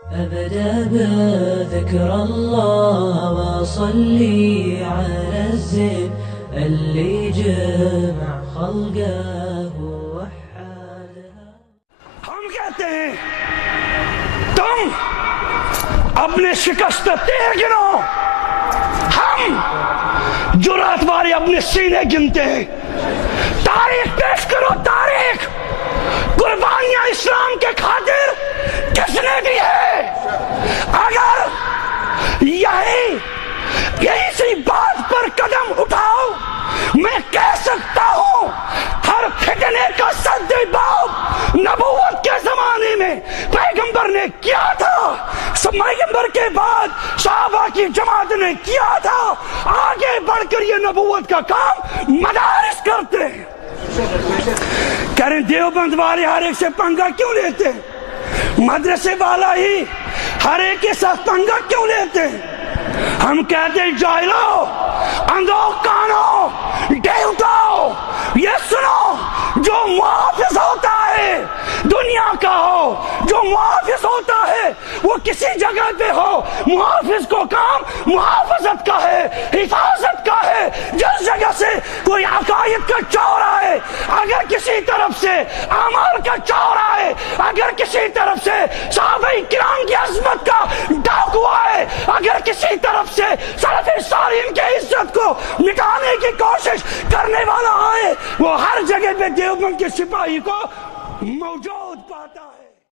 أبدأ بذكر الله وأصلي على الزين اللي جمع خلقه ووحدها. ہم کہتے ہیں تم اپنے شکستہ گنو، ہم جرات والے اپنے سینے گنتے ہیں. تاریخ پیش کرو، تاریخ. قربانیاں اسلام کے خاطر کس نے دی ہے؟ اگر یہی سی بات پر قدم اٹھاؤ، میں کہہ سکتا ہوں ہر فتنے کا سد باب نبوت کے زمانے میں پیغمبر نے کیا تھا، پیغمبر کے بعد صحابہ کی جماعت نے کیا تھا. آگے بڑھ کر یہ نبوت کا کام مدارس کرتے ہیں. کریں دیوبند والے ہر ایک سے پنگا کیوں لیتے ہیں؟ مدرسے والا ہی ہر ایک کے ساتھ پنگا کیوں لیتے ہیں؟ ہم کہتے ہیں جاہلو، اندھو کانو، ڈیوٹو، یہ سنو، جو محافظ ہوتا ہے دنیا کا ہو، جو محافظ ہوتا ہے وہ کسی جگہ پہ ہو، محافظ کو کام محافظت کا ہے، حفاظت کا ہے. جس جگہ سے کوئی عقائد کا چور آئے، اگر کسی طرف سے اعمال کا چور آئے، اگر کسی طرف سے صحابہ کرام کی عظمت کا ڈاکو آئے، اگر کسی طرف سے سلف صالحین کی عزت کو مٹانے کی کوشش کرنے والا آئے، وہ ہر جگہ پہ دیوبند کے سپاہی کو موجود